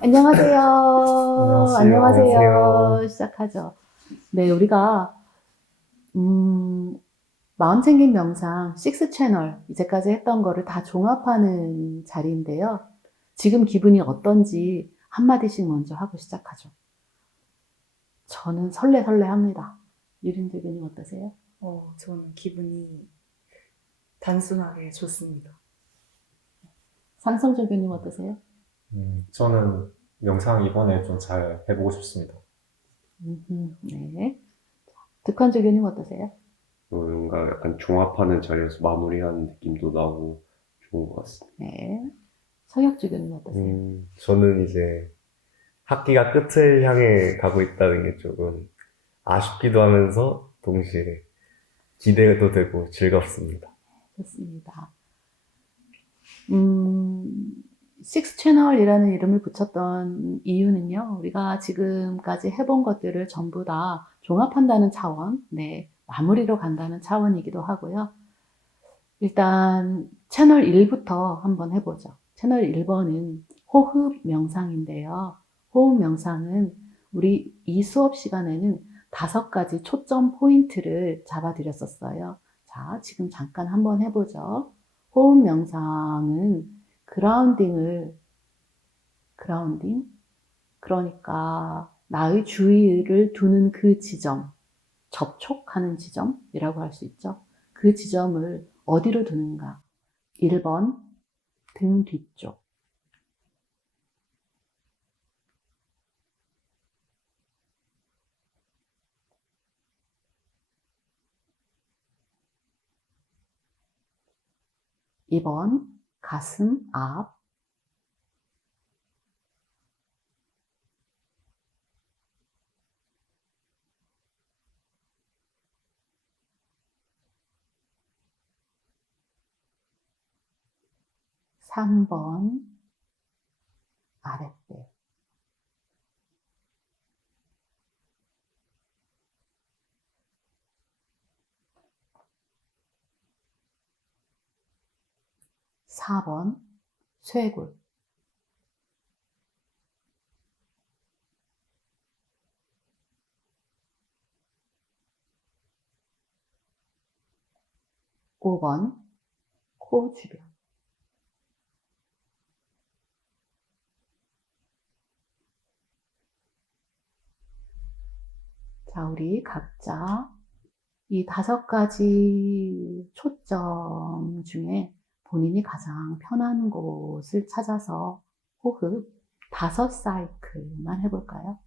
안녕하세요. 안녕하세요. 시작하죠. 네, 우리가 마음 챙김 명상 6 채널 이제까지 했던 거를 다 종합하는 자리인데요. 지금 기분이 어떤지 한마디씩 먼저 하고 시작하죠. 저는 설레설레합니다. 유림 대표님 어떠세요? 저는 기분이 단순하게 좋습니다. 상성 대표님 어떠세요? 저는 명상 이번에 좀 잘 해보고 싶습니다. 네. 득환 대표님 어떠세요? 뭔가 약간 종합하는 자리에서 마무리하는 느낌도 나고 좋은 것 같습니다. 네. 서혁 대표님 어떠세요? 저는 이제 학기가 끝을 향해 가고 있다는 게 조금 아쉽기도 하면서 동시에 기대도 되고 즐겁습니다. 좋습니다. 6 채널이라는 이름을 붙였던 이유는요, 우리가 지금까지 해본 것들을 전부 다 종합한다는 차원, 네, 마무리로 간다는 차원이기도 하고요. 일단 채널 1부터 한번 해보죠. 채널 1번은 호흡 명상인데요. 호흡 명상은 우리 이 수업 시간에는 5가지 초점 포인트를 잡아드렸었어요. 자, 지금 잠깐 한번 해보죠. 호흡 명상은 그라운딩, 그러니까 나의 주의를 두는 그 지점, 접촉하는 지점이라고 할 수 있죠. 그 지점을 어디로 두는가? 1번, 등 뒤쪽. 2번, 가슴 앞. 3번, 아랫배. 4번, 쇄골. 5번, 코 주변. 자, 우리 각자 이 5가지 초점 중에 본인이 가장 편한 곳을 찾아서 호흡 5사이클만 해볼까요?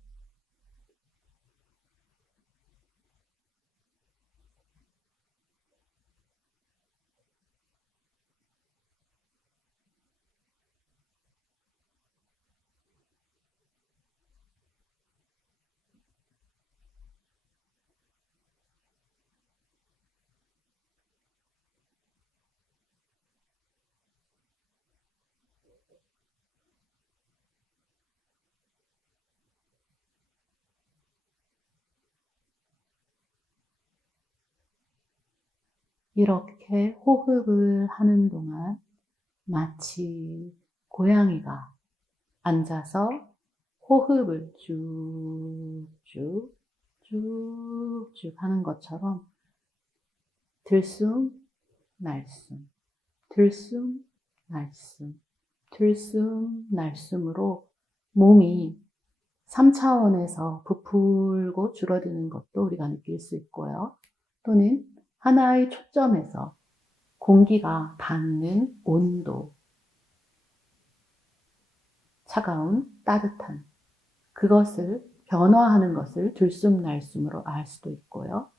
이렇게 호흡을 하는 동안 마치 고양이가 앉아서 호흡을 쭉쭉 쭉쭉 하는 것처럼 들숨 날숨 들숨 날숨 들숨 날숨으로 몸이 3차원에서 부풀고 줄어드는 것도 우리가 느낄 수 있고요. 또는 하나의 초점에서 공기가 닿는 온도, 차가운, 따뜻한 그것을 변화하는 것을 들숨날숨으로 알 수도 있고요.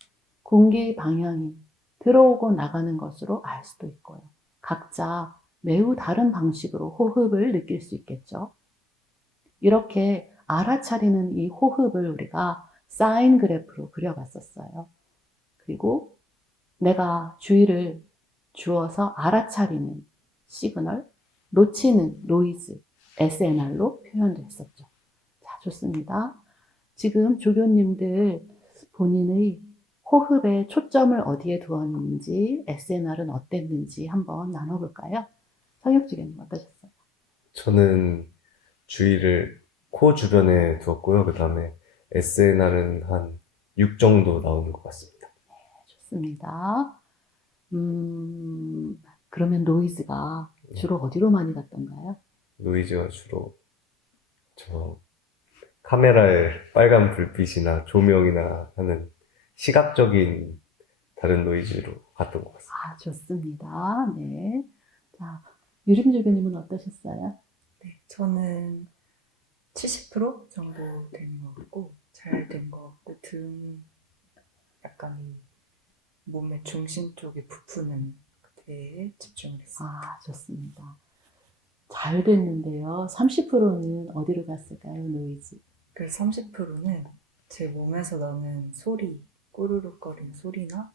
공기 방향이 들어오고 나가는 것으로 알 수도 있고요. 각자 매우 다른 방식으로 호흡을 느낄 수 있겠죠. 이렇게 알아차리는 이 호흡을 우리가 사인 그래프로 그려봤었어요. 그리고 내가 주의를 주어서 알아차리는 시그널, 놓치는 노이즈, SNR로 표현도 했었죠. 자, 좋습니다. 지금 조교님들 본인의 호흡에 초점을 어디에 두었는지, SNR은 어땠는지 한번 나눠볼까요? 성혁 주교님 어떠셨어요? 저는 주의를 코 주변에 두었고요. 그 다음에 SNR은 한 6 정도 나오는 것 같습니다. 좋습니다. 그러면 노이즈가 주로 어디로 많이 갔던가요? 노이즈가 주로 저 카메라의 빨간 불빛이나 조명이나 하는 시각적인 다른 노이즈로 갔던 것 같습니다. 아, 좋습니다. 네. 자, 유림 조교님은 어떠셨어요? 네, 저는 70% 정도 된 것 같고, 잘 된 것 같고, 등 약간 이 몸의 중심 쪽에 부푸는 데에 집중을 했습니다. 아, 좋습니다. 잘 됐는데요. 30%는 어디로 갔을까요, 노이즈? 그 30%는 제 몸에서 나는 소리, 꼬르륵거리는 소리나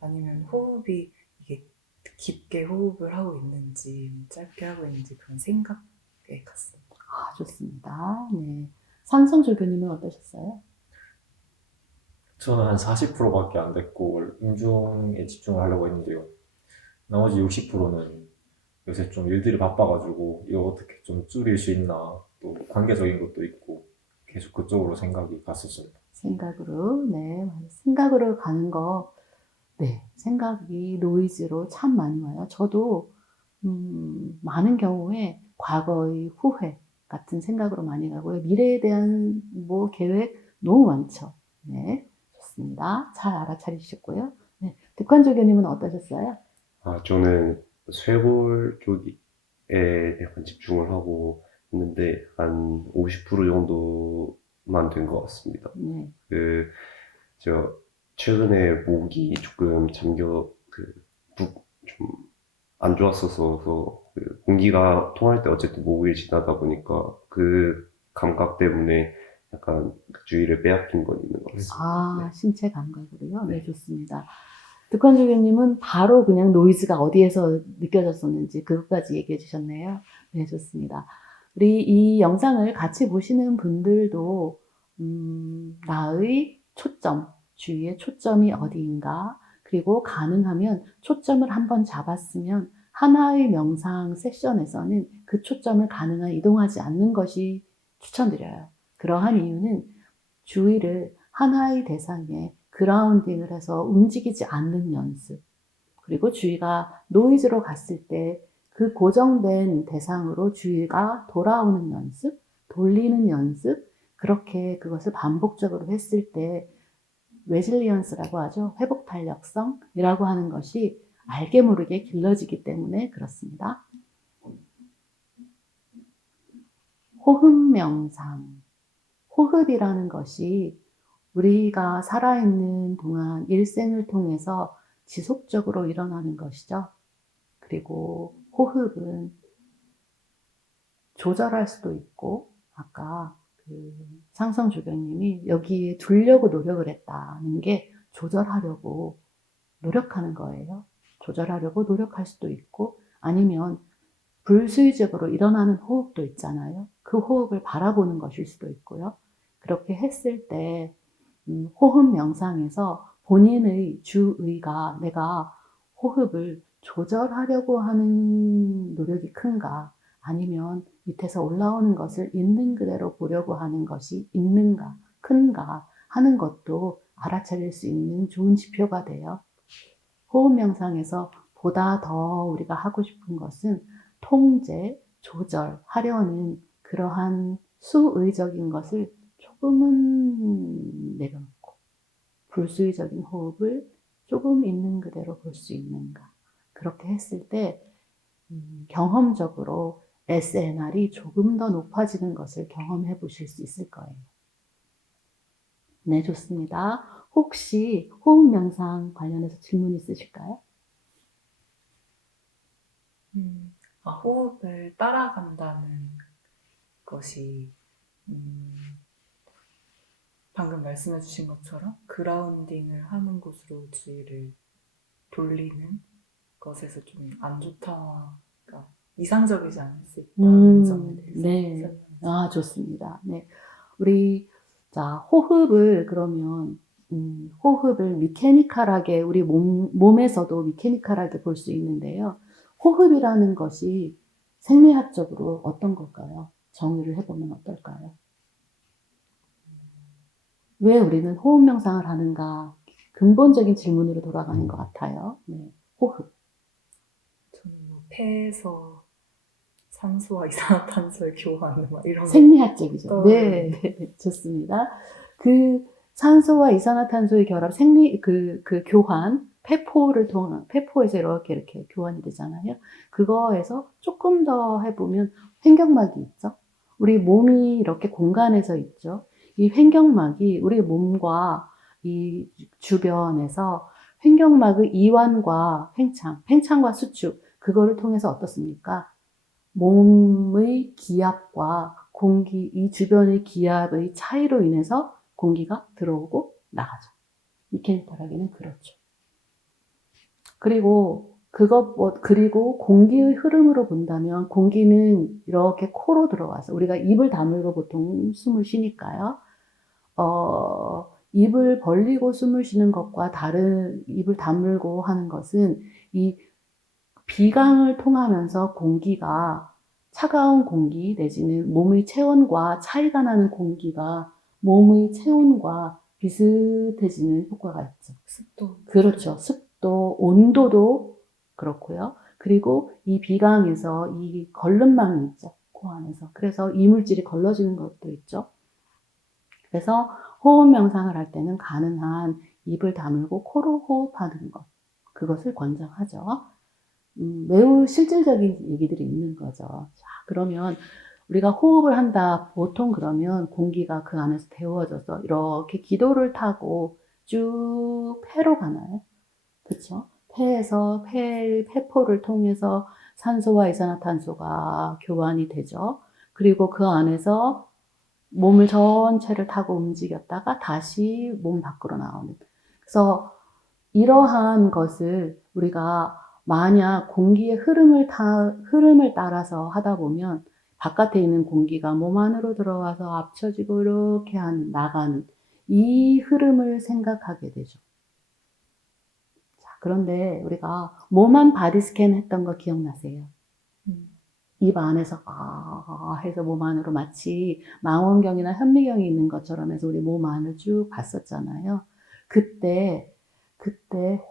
아니면 호흡이 이게 깊게 호흡을 하고 있는지 짧게 하고 있는지 그런 생각에 갔습니다. 아, 좋습니다. 네. 상성 조교님은 어떠셨어요? 저는 한 40%밖에 안 됐고 음중에 집중을 하려고 했는데요. 나머지 60%는 요새 좀 일들이 바빠가지고 이거 어떻게 좀 줄일 수 있나 또 관계적인 것도 있고 계속 그쪽으로 생각이 갔었습니다. 생각으로, 네. 생각으로 가는 거, 네. 생각이 노이즈로 참 많이 와요. 저도, 많은 경우에 과거의 후회 같은 생각으로 많이 가고요. 미래에 대한 뭐 계획 너무 많죠. 네. 좋습니다. 잘 알아차리셨고요. 네. 득관조교님은 어떠셨어요? 저는 쇄골 쪽에 약간 집중을 하고 있는데 한 50% 정도만 된 것 같습니다. 네. 저 최근에 목이 조금 좀 안 좋았어서 공기가 통할 때 어쨌든 목을 지나다 보니까 그 감각 때문에 약간 그 주의를 빼앗긴 건 있는 것 같습니다. 아, 네. 신체 감각으로요? 네, 네. 좋습니다. 득관조교님은 바로 그냥 노이즈가 어디에서 느껴졌었는지 그것까지 얘기해 주셨네요. 네, 좋습니다. 우리 이 영상을 같이 보시는 분들도, 나의 초점, 주위의 초점이 어디인가, 그리고 가능하면 초점을 한번 잡았으면 하나의 명상 세션에서는 그 초점을 가능한 이동하지 않는 것이 추천드려요. 그러한 이유는 주의를 하나의 대상에 그라운딩을 해서 움직이지 않는 연습. 그리고 주의가 노이즈로 갔을 때 그 고정된 대상으로 주의가 돌아오는 연습, 돌리는 연습, 그렇게 그것을 반복적으로 했을 때 레질리언스라고 하죠. 회복 탄력성이라고 하는 것이 알게 모르게 길러지기 때문에 그렇습니다. 호흡 명상. 호흡이라는 것이 우리가 살아있는 동안 일생을 통해서 지속적으로 일어나는 것이죠. 그리고 호흡은 조절할 수도 있고, 아까 그 상성 조교님이 여기에 두려고 노력을 했다는 게 조절하려고 노력하는 거예요. 조절하려고 노력할 수도 있고, 아니면 불수의적으로 일어나는 호흡도 있잖아요. 그 호흡을 바라보는 것일 수도 있고요. 그렇게 했을 때 호흡 명상에서 본인의 주의가 내가 호흡을 조절하려고 하는 노력이 큰가, 아니면 밑에서 올라오는 것을 있는 그대로 보려고 하는 것이 있는가, 큰가 하는 것도 알아차릴 수 있는 좋은 지표가 돼요. 호흡 명상에서 보다 더 우리가 하고 싶은 것은 통제, 조절하려는 그러한 수의적인 것을 조금은 내려놓고 불수의적인 호흡을 조금 있는 그대로 볼 수 있는가. 그렇게 했을 때 경험적으로 SNR이 조금 더 높아지는 것을 경험해 보실 수 있을 거예요. 네, 좋습니다. 혹시 호흡 명상 관련해서 질문 있으실까요? 호흡을 따라간다는 것이 방금 말씀해 주신 것처럼 그라운딩을 하는 곳으로 주의를 돌리는 것에서 좀 안 좋다가 이상적이지 않을 수 있다는 점에 대해서 네. 설명해 아, 좋습니다. 네. 우리, 자, 호흡을 그러면, 호흡을 미케니컬하게, 우리 몸에서도 미케니컬하게 볼 수 있는데요. 호흡이라는 것이 생리학적으로 어떤 걸까요? 정의를 해보면 어떨까요? 왜 우리는 호흡 명상을 하는가? 근본적인 질문으로 돌아가는 것 같아요. 네, 호흡. 저는 뭐 폐에서 산소와 이산화탄소의 교환 막 이런 거 생리학적이죠. 떠오르는 네, 좋습니다. 그 산소와 이산화탄소의 결합, 그 교환, 폐포에서 이렇게 교환이 되잖아요. 그거에서 조금 더 해보면 횡격막이 있죠. 우리 몸이 이렇게 공간에서 있죠. 이 횡격막이 우리 몸과 이 주변에서 횡격막의 이완과 팽창과 수축, 그거를 통해서 어떻습니까? 몸의 기압과 이 주변의 기압의 차이로 인해서 공기가 들어오고 나가죠. 메케니컬하게는 그렇죠. 그리고 공기의 흐름으로 본다면 공기는 이렇게 코로 들어와서 우리가 입을 다물고 보통 숨을 쉬니까요. 입을 벌리고 숨을 쉬는 것과 다른 입을 다물고 하는 것은 이 비강을 통하면서 공기가 차가운 공기 내지는 몸의 체온과 차이가 나는 공기가 몸의 체온과 비슷해지는 효과가 있죠. 습도. 그렇죠. 습도, 온도도 그렇고요. 그리고 이 비강에서 이 걸름망이 있죠. 코 안에서. 그래서 이물질이 걸러지는 것도 있죠. 그래서 호흡 명상을 할 때는 가능한 입을 다물고 코로 호흡하는 것. 그것을 권장하죠. 매우 실질적인 얘기들이 있는 거죠. 자, 그러면 우리가 호흡을 한다. 보통 그러면 공기가 그 안에서 데워져서 이렇게 기도를 타고 쭉 폐로 가나요? 그렇죠? 폐에서 폐포를 통해서 산소와 이산화탄소가 교환이 되죠. 그리고 그 안에서 몸을 전체를 타고 움직였다가 다시 몸 밖으로 나오는. 그래서 이러한 것을 우리가 만약 공기의 흐름을 따라서 하다 보면 바깥에 있는 공기가 몸 안으로 들어와서 합쳐지고 이렇게 나가는 이 흐름을 생각하게 되죠. 자, 그런데 우리가 몸 안 바디 스캔 했던 거 기억나세요? 입 안에서 해서 몸 안으로 마치 망원경이나 현미경이 있는 것처럼 해서 우리 몸 안을 쭉 봤었잖아요. 그때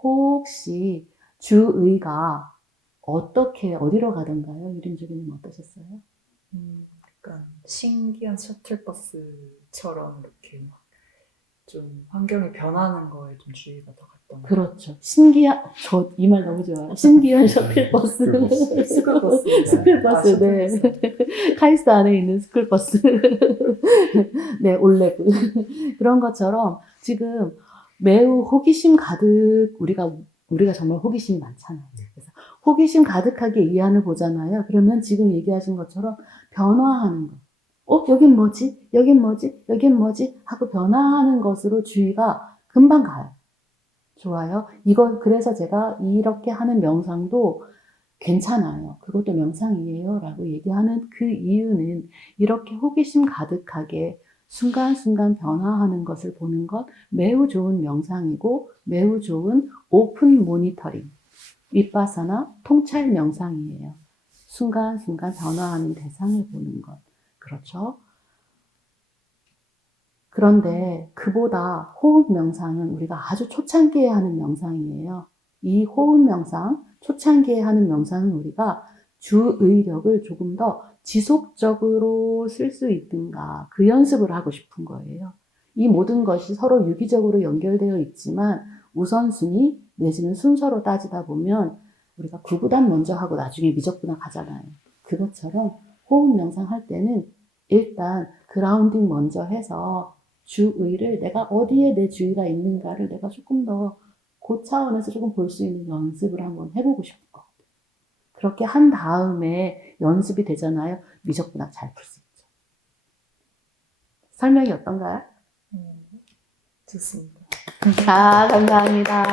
혹시 주의가 어디로 가던가요? 유림주기님 어떠셨어요? 약간 신기한 셔틀버스처럼 이렇게 막 좀 환경이 변하는 거에 좀 주의가 더 갔던 것 같아요. 그렇죠. 저 이 말 너무 좋아요. 신기한 셔틀버스. 스쿨버스. 스쿨버스, 네. 카이스트 안에 있는 스쿨버스. 네, 올레브. 그런 것처럼 지금 매우 호기심 가득, 우리가 정말 호기심이 많잖아요. 그래서 호기심 가득하게 이 안을 보잖아요. 그러면 지금 얘기하신 것처럼 변화하는 거. 여긴 뭐지? 여긴 뭐지? 여긴 뭐지? 하고 변화하는 것으로 주의가 금방 가요. 좋아요. 그래서 제가 이렇게 하는 명상도 괜찮아요. 그것도 명상이에요. 라고 얘기하는 그 이유는 이렇게 호기심 가득하게 순간순간 변화하는 것을 보는 것 매우 좋은 명상이고 매우 좋은 오픈 모니터링, 윗바사나 통찰 명상이에요. 순간순간 변화하는 대상을 보는 것. 그렇죠? 그런데 그보다 호흡 명상은 우리가 아주 초창기에 하는 명상이에요. 이 호흡 명상, 초창기에 하는 명상은 우리가 주의력을 조금 더 지속적으로 쓸 수 있든가 그 연습을 하고 싶은 거예요. 이 모든 것이 서로 유기적으로 연결되어 있지만 우선순위 내지는 순서로 따지다 보면 우리가 구구단 먼저 하고 나중에 미적분학 하잖아요. 그것처럼 호흡 명상 할 때는 일단 그라운딩 먼저 해서 주의를 내가 어디에 내 주의가 있는가를 내가 조금 더 그 차원에서 조금 볼 수 있는 연습을 한번 해보고 싶은 것 같아요. 그렇게 한 다음에 연습이 되잖아요. 미적분학 잘 풀 수 있죠. 설명이 어떤가요? 좋습니다. 감사합니다.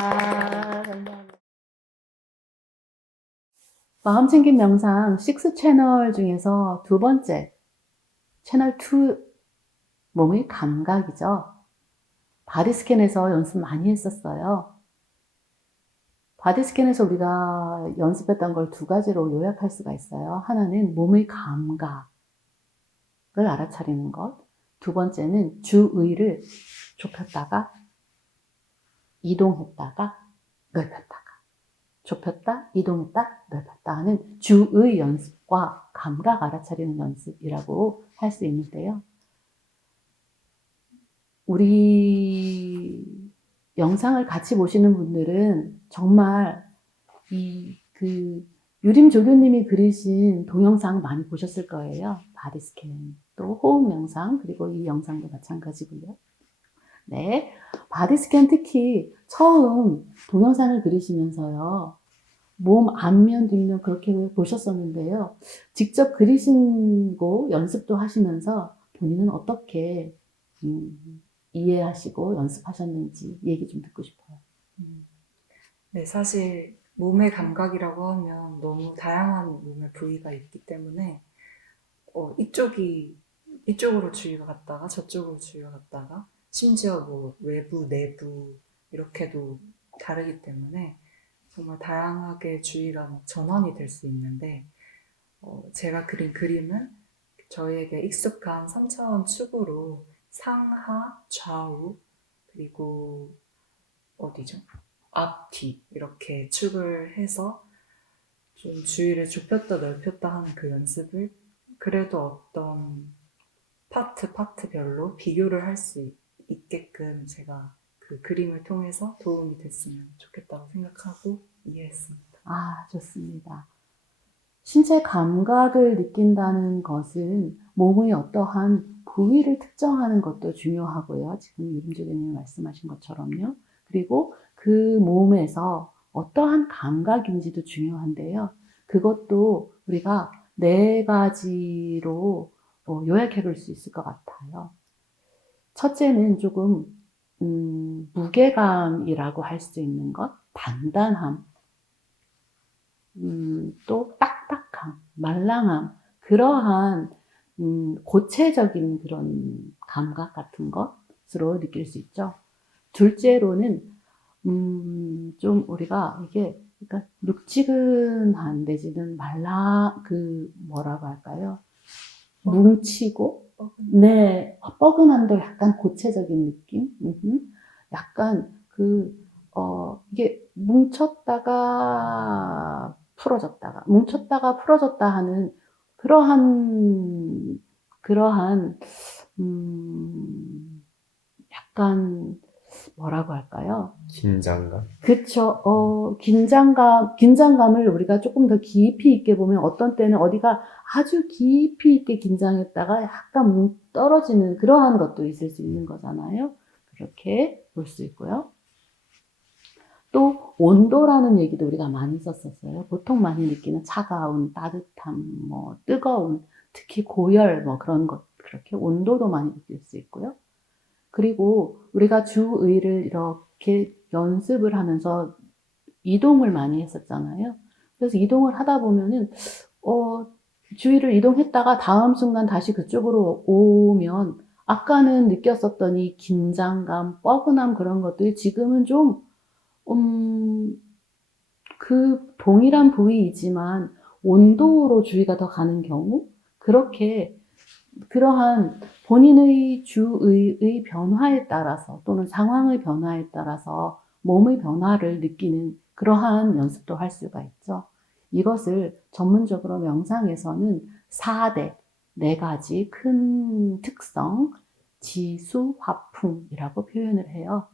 마음챙김 명상 6 채널 중에서 두 번째, 채널 2, 몸의 감각이죠. 바디 스캔에서 연습 많이 했었어요. 바디 스캔에서 우리가 연습했던 걸 두 가지로 요약할 수가 있어요. 하나는 몸의 감각. 알아차리는 것. 두 번째는 주의를 좁혔다가 이동했다가 넓혔다가 좁혔다, 이동했다, 넓혔다 하는 주의 연습과 감각 알아차리는 연습이라고 할 수 있는데요. 우리 영상을 같이 보시는 분들은 정말 유림 조교님이 그리신 동영상 많이 보셨을 거예요. 바디 스캔, 또 호흡 명상, 그리고 이 영상도 마찬가지고요. 네. 바디 스캔 특히 처음 동영상을 그리시면서요. 몸 앞면, 뒷면 그렇게 보셨었는데요. 직접 그리시고 연습도 하시면서 본인은 어떻게 이해하시고 연습하셨는지 얘기 좀 듣고 싶어요. 네, 사실 몸의 감각이라고 하면 너무 다양한 몸의 부위가 있기 때문에 이쪽으로 주의가 갔다가 저쪽으로 주의가 갔다가 심지어 뭐 외부, 내부 이렇게도 다르기 때문에 정말 다양하게 주의가 막 전환이 될 수 있는데 제가 그린 그림은 저희에게 익숙한 3차원 축으로 상하, 좌우 그리고 어디죠? 앞, 뒤 이렇게 축을 해서 좀 주의를 좁혔다 넓혔다 하는 그 연습을 그래도 어떤 파트별로 비교를 할 수 있게끔 제가 그 그림을 통해서 도움이 됐으면 좋겠다고 생각하고 이해했습니다. 아, 좋습니다. 신체 감각을 느낀다는 것은 몸의 어떠한 부위를 특정하는 것도 중요하고요. 지금 유림조교님이 말씀하신 것처럼요. 그리고 그 몸에서 어떠한 감각인지도 중요한데요. 그것도 우리가 4가지로 요약해 볼 수 있을 것 같아요. 첫째는 조금 무게감이라고 할 수 있는 것, 단단함, 또 딱딱함, 말랑함, 그러한 고체적인 그런 감각 같은 것으로 느낄 수 있죠. 둘째로는 좀 우리가 이게 그러니까 묵지근한 내지는 뭐라고 할까요? 뭉치고 네, 뻐근함도 약간 고체적인 느낌? 약간 이게 뭉쳤다가 풀어졌다 하는 그러한, 약간, 뭐라고 할까요? 긴장감? 그쵸. 긴장감을 우리가 조금 더 깊이 있게 보면 어떤 때는 어디가 아주 깊이 있게 긴장했다가 약간 떨어지는 그러한 것도 있을 수 있는 거잖아요. 그렇게 볼 수 있고요. 또 온도라는 얘기도 우리가 많이 썼었어요. 보통 많이 느끼는 차가운, 따뜻함, 뭐 뜨거운, 특히 고열 뭐 그런 것 그렇게 온도도 많이 느낄 수 있고요. 그리고 우리가 주의를 이렇게 연습을 하면서 이동을 많이 했었잖아요. 그래서 이동을 하다 보면은 주의를 이동했다가 다음 순간 다시 그쪽으로 오면 아까는 느꼈었던 이 긴장감, 뻐근함 그런 것들이 지금은 좀 그 동일한 부위이지만 온도로 주의가 더 가는 경우, 그렇게 그러한 본인의 주의의 변화에 따라서 또는 상황의 변화에 따라서 몸의 변화를 느끼는 그러한 연습도 할 수가 있죠. 이것을 전문적으로 명상에서는 4대, 4가지 큰 특성, 지수, 화풍이라고 표현을 해요.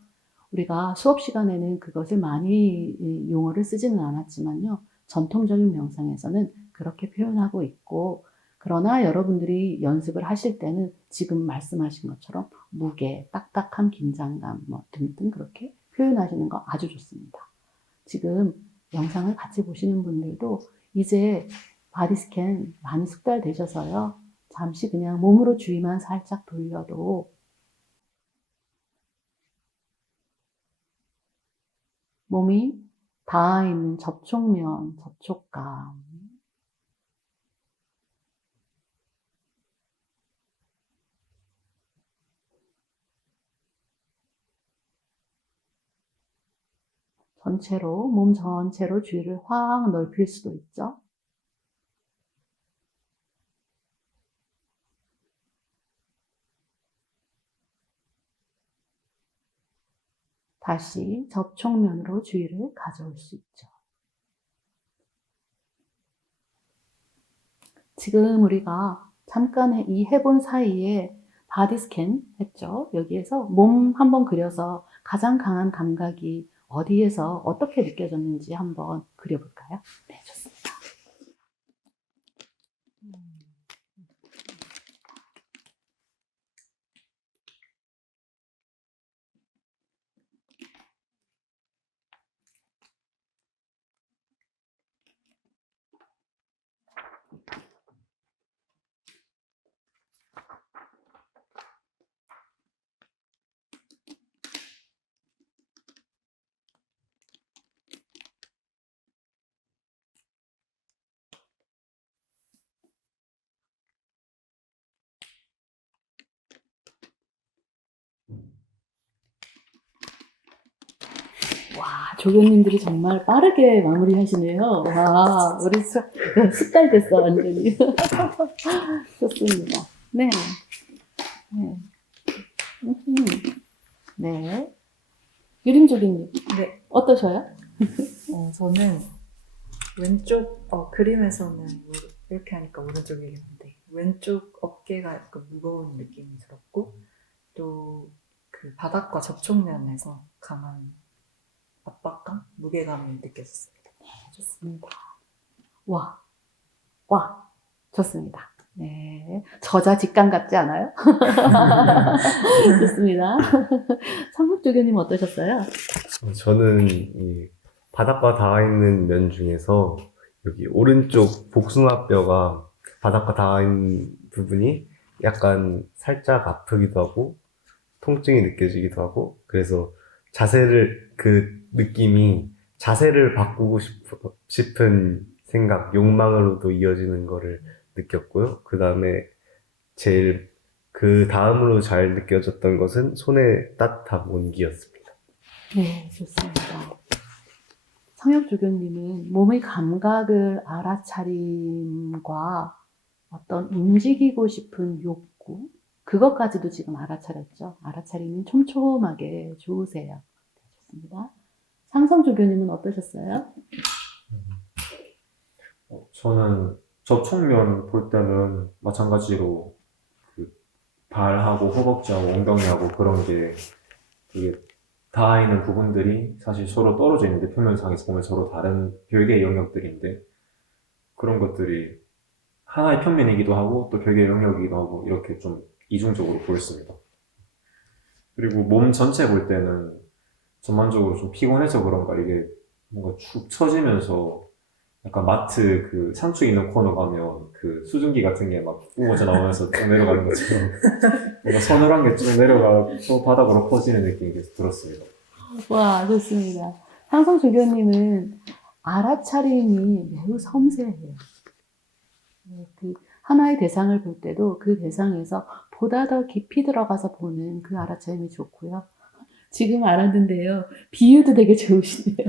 우리가 수업 시간에는 그것을 많이 용어를 쓰지는 않았지만요. 전통적인 명상에서는 그렇게 표현하고 있고, 그러나 여러분들이 연습을 하실 때는 지금 말씀하신 것처럼 무게, 딱딱함, 긴장감 뭐 등등 그렇게 표현하시는 거 아주 좋습니다. 지금 영상을 같이 보시는 분들도 이제 바디 스캔 많이 숙달되셔서요. 잠시 그냥 몸으로 주의만 살짝 돌려도 몸이 닿아 있는 접촉면, 접촉감, 몸 전체로 주의를 확 넓힐 수도 있죠. 다시 접촉면으로 주의를 가져올 수 있죠. 지금 우리가 잠깐 이 해본 사이에 바디 스캔 했죠. 여기에서 몸 한번 그려서 가장 강한 감각이 어디에서 어떻게 느껴졌는지 한번 그려볼까요? 네, 좋습니다. 와, 조교님들이 정말 빠르게 마무리 하시네요. 와, 우리 숙달됐어, 완전히. 좋습니다. 네. 네. 네. 유림 조교님, 네, 어떠셔요? 저는 왼쪽 그림에서는 이렇게 하니까 오른쪽이겠는데 왼쪽 어깨가 약간 무거운 느낌이 들었고 또 그 바닥과 접촉면에서 강한 압박감, 무게감이 느껴졌습니다. 좋습니다. 와, 좋습니다. 네. 저자 직감 같지 않아요? 좋습니다. 상국 조교님 어떠셨어요? 저는 이 바닥과 닿아 있는 면 중에서 여기 오른쪽 복숭아뼈가 바닥과 닿아 있는 부분이 약간 살짝 아프기도 하고 통증이 느껴지기도 하고 그래서 그 느낌이 자세를 바꾸고 싶은 생각, 욕망으로도 이어지는 거를 느꼈고요. 그 다음에 제일 그 다음으로 잘 느껴졌던 것은 손의 따뜻한 온기였습니다. 네, 좋습니다. 성혁 조교님은 몸의 감각을 알아차림과 어떤 움직이고 싶은 욕구, 그것까지도 지금 알아차렸죠. 알아차림이 촘촘하게 좋으세요. 좋습니다. 상성 조교님은 어떠셨어요? 저는 접촉면 볼 때는 마찬가지로 그 발하고 허벅지하고 엉덩이하고 그런 게 되게 닿아 있는 부분들이 사실 서로 떨어져 있는데 표면상에서 보면 서로 다른 별개의 영역들인데 그런 것들이 하나의 편면이기도 하고 또 별개의 영역이기도 하고 이렇게 좀 이중적으로 보였습니다. 그리고 몸 전체 볼 때는 전반적으로 좀 피곤해서 그런가 이게 뭔가 축 처지면서 약간 마트 그 상추 있는 코너 가면 그 수증기 같은 게 막 뿜어져 나오면서 쭉 내려가는 것처럼 뭔가 서늘한 게 쭉 내려가서 바닥으로 퍼지는 느낌이 계속 들었습니다. 와, 좋습니다. 상성 조교님은 알아차림이 매우 섬세해요. 네, 그 하나의 대상을 볼 때도 그 대상에서 보다 더 깊이 들어가서 보는 그 알아차림이 좋고요. 지금 알았는데요. 비유도 되게 좋으시네요.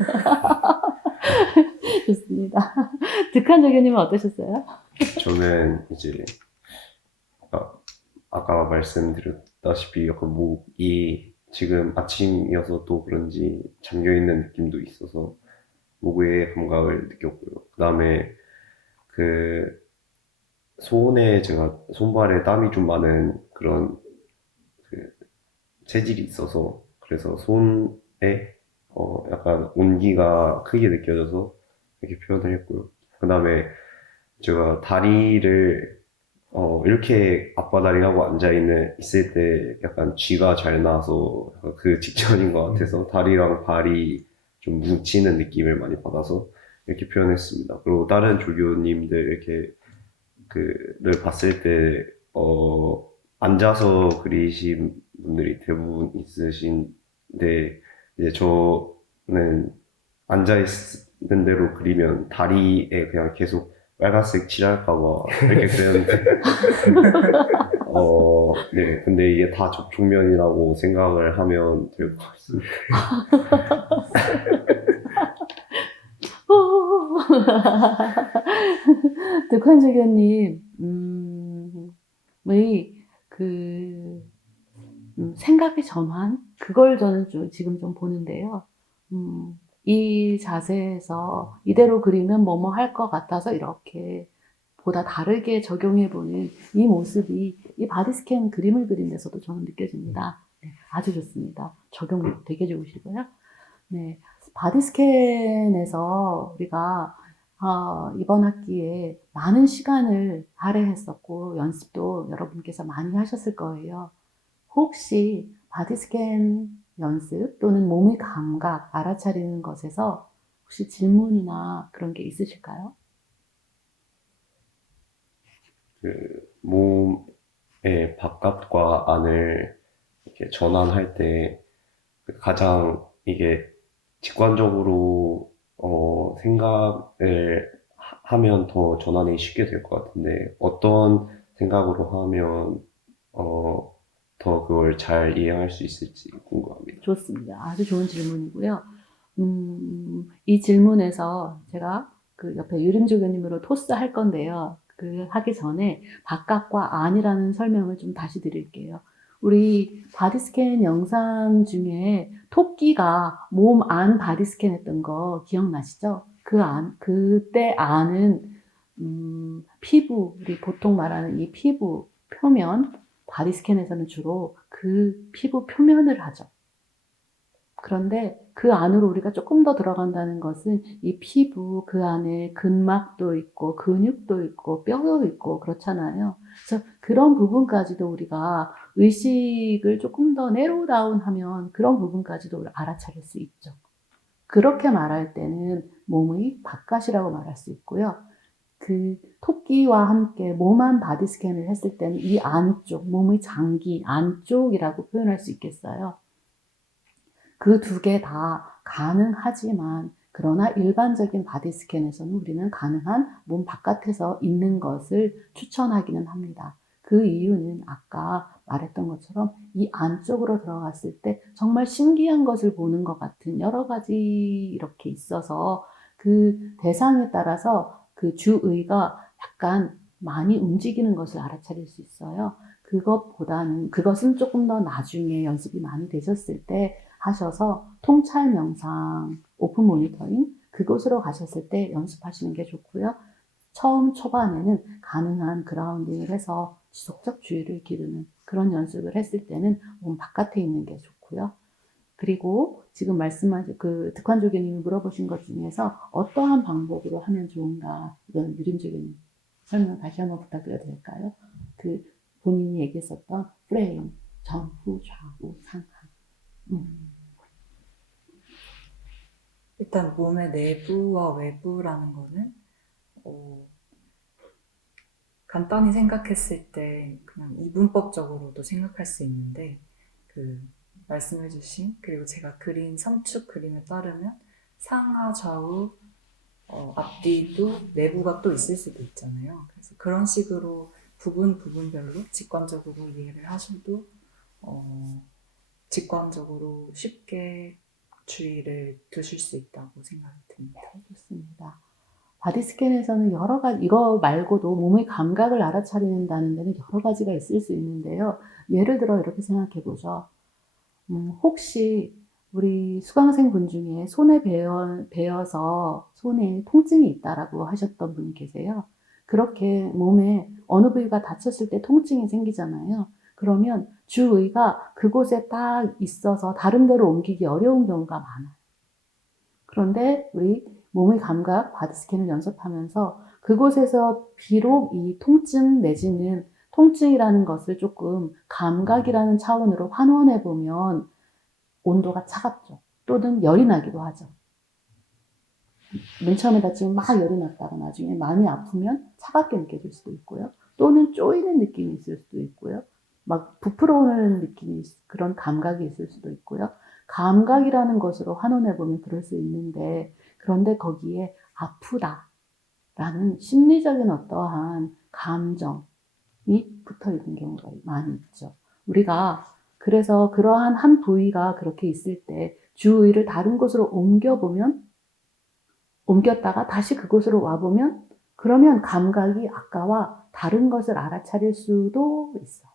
좋습니다. 득한 조교님은 어떠셨어요? 저는 이제 아까 말씀드렸다시피 약간 목이 지금 아침이어서 또 그런지 잠겨있는 느낌도 있어서 목의 감각을 느꼈고요. 그 다음에 그 손에 제가 손발에 땀이 좀 많은 그런 그 체질이 있어서 그래서 손에 약간 온기가 크게 느껴져서 이렇게 표현을 했고요. 그 다음에 제가 다리를 이렇게 앞바다리하고 있을 때 약간 쥐가 잘 나와서 약간 그 직전인 것 같아서 다리랑 발이 좀 뭉치는 느낌을 많이 받아서 이렇게 표현했습니다. 그리고 다른 조교님들 이렇게 그를 봤을 때, 앉아서 그리신 분들이 대부분 있으신데, 이제 저는 앉아있는 대로 그리면 다리에 그냥 계속 빨간색 칠할까봐 이렇게 그렸는데, 네. 근데 이게 다 접촉면이라고 생각을 하면 될 것 같습니다. 득한 조교님, 의 그 생각의 전환, 그걸 저는 지금 좀 보는데요. 이 자세에서 이대로 그리면 뭐뭐 할 것 같아서 이렇게 보다 다르게 적용해보는 이 모습이 이 바디스캔 그림을 그린 데서도 저는 느껴집니다. 네, 아주 좋습니다. 적용 되게 좋으시고요. 네, 바디스캔에서 우리가 이번 학기에 많은 시간을 할애했었고 연습도 여러분께서 많이 하셨을 거예요. 혹시 바디스캔 연습 또는 몸의 감각 알아차리는 것에서 혹시 질문이나 그런 게 있으실까요? 그 몸의 바깥과 안을 이렇게 전환할 때 가장 이게 직관적으로 생각을 하면 더 전환이 쉽게 될 것 같은데 어떤 생각으로 하면 더 그걸 잘 이해할 수 있을지 궁금합니다. 좋습니다. 아주 좋은 질문이고요. 이 질문에서 제가 그 옆에 유림주 교님으로 토스 할 건데요. 그 하기 전에 바깥과 안이라는 설명을 좀 다시 드릴게요. 우리 바디스캔 영상 중에 토끼가 몸 안 바디스캔 했던 거 기억나시죠? 그때 안은 피부, 우리 보통 말하는 이 피부 표면, 바디스캔에서는 주로 그 피부 표면을 하죠. 그런데 그 안으로 우리가 조금 더 들어간다는 것은 이 피부, 그 안에 근막도 있고 근육도 있고 뼈도 있고 그렇잖아요. 그래서 그런 부분까지도 우리가 의식을 조금 더 내로우 다운하면 그런 부분까지도 알아차릴 수 있죠. 그렇게 말할 때는 몸의 바깥이라고 말할 수 있고요. 그 토끼와 함께 몸 안 바디 스캔을 했을 때는 이 안쪽, 몸의 장기 안쪽이라고 표현할 수 있겠어요. 그 두 개 다 가능하지만 그러나 일반적인 바디 스캔에서는 우리는 가능한 몸 바깥에서 있는 것을 추천하기는 합니다. 그 이유는 아까 말했던 것처럼 이 안쪽으로 들어갔을 때 정말 신기한 것을 보는 것 같은 여러 가지 이렇게 있어서 그 대상에 따라서 그 주의가 약간 많이 움직이는 것을 알아차릴 수 있어요. 그것은 조금 더 나중에 연습이 많이 되셨을 때 하셔서 통찰 명상, 오픈 모니터링 그곳으로 가셨을 때 연습하시는 게 좋고요. 처음 초반에는 가능한 그라운딩을 해서 지속적 주의를 기르는 그런 연습을 했을 때는 몸 바깥에 있는 게 좋고요. 그리고 지금 말씀하신 그 득환조 교님이 물어보신 것 중에서 어떠한 방법으로 하면 좋은가 이건 유림조 교님 설명 다시 한번 부탁드려도 될까요? 그 본인이 얘기했었던 프레임, 전후, 좌우, 상하. 일단 몸의 내부와 외부라는 거는 간단히 생각했을 때 그냥 이분법적으로도 생각할 수 있는데 그 말씀해주신 그리고 제가 그린 삼축 그림에 따르면 상하 좌우 앞뒤도 내부가 또 있을 수도 있잖아요. 그래서 그런 식으로 부분별로 직관적으로 이해를 하셔도 직관적으로 쉽게 주의를 두실 수 있다고 생각이 듭니다. 좋습니다. 바디 스캔에서는 여러 가지, 이거 말고도 몸의 감각을 알아차린다는 데는 여러 가지가 있을 수 있는데요. 예를 들어 이렇게 생각해 보죠. 혹시 우리 수강생 분 중에 손에 베어서 손에 통증이 있다라고 하셨던 분이 계세요. 그렇게 몸에 어느 부위가 다쳤을 때 통증이 생기잖아요. 그러면 주의가 그곳에 딱 있어서 다른 데로 옮기기 어려운 경우가 많아요. 그런데 우리 몸의 감각, 바디 스캔을 연습하면서 그곳에서 비록 이 통증 내지는 통증이라는 것을 조금 감각이라는 차원으로 환원해 보면 온도가 차갑죠. 또는 열이 나기도 하죠. 맨 처음에 다치면 막 열이 났다가 나중에 많이 아프면 차갑게 느껴질 수도 있고요. 또는 쪼이는 느낌이 있을 수도 있고요. 막 부풀어 오는 느낌이, 그런 감각이 있을 수도 있고요. 감각이라는 것으로 환원해 보면 그럴 수 있는데, 그런데 거기에 아프다라는 심리적인 어떠한 감정이 붙어 있는 경우가 많이 있죠. 우리가 그래서 그러한 한 부위가 그렇게 있을 때 주의를 다른 곳으로 옮겼다가 다시 그곳으로 와보면 그러면 감각이 아까와 다른 것을 알아차릴 수도 있어요.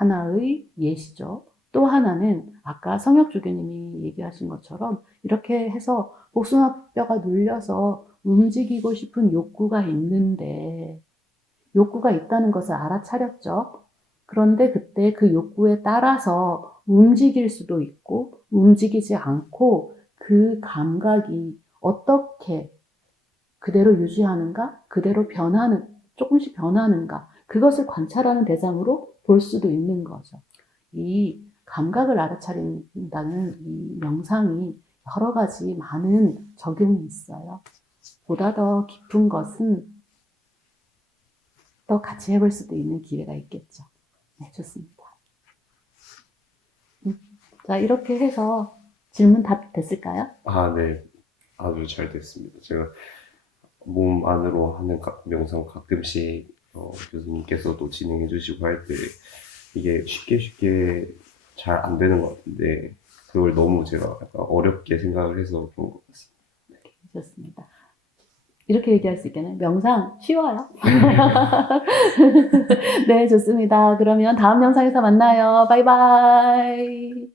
하나의 예시죠. 또 하나는 아까 성혁조교님이 얘기하신 것처럼 이렇게 해서 복숭아뼈가 눌려서 움직이고 싶은 욕구가 있는데 욕구가 있다는 것을 알아차렸죠. 그런데 그때 그 욕구에 따라서 움직일 수도 있고 움직이지 않고 그 감각이 어떻게 그대로 유지하는가, 그대로 조금씩 변하는가, 그것을 관찰하는 대상으로 볼 수도 있는 거죠. 이 감각을 알아차린다는 이 명상이 여러 가지 많은 적용이 있어요. 보다 더 깊은 것은 또 같이 해볼 수도 있는 기회가 있겠죠. 네, 좋습니다. 자, 이렇게 해서 질문 답 됐을까요? 아, 네. 아주 잘 됐습니다. 제가 몸 안으로 하는 명상 가끔씩 교수님께서도 진행해 주시고 할 때 이게 쉽게 잘 안 되는 것 같은데 그걸 너무 제가 약간 어렵게 생각을 해서 그런 것 같습니다. 좋습니다. 이렇게 얘기할 수 있겠네요. 명상 쉬워요. 네, 좋습니다. 그러면 다음 영상에서 만나요. 바이바이.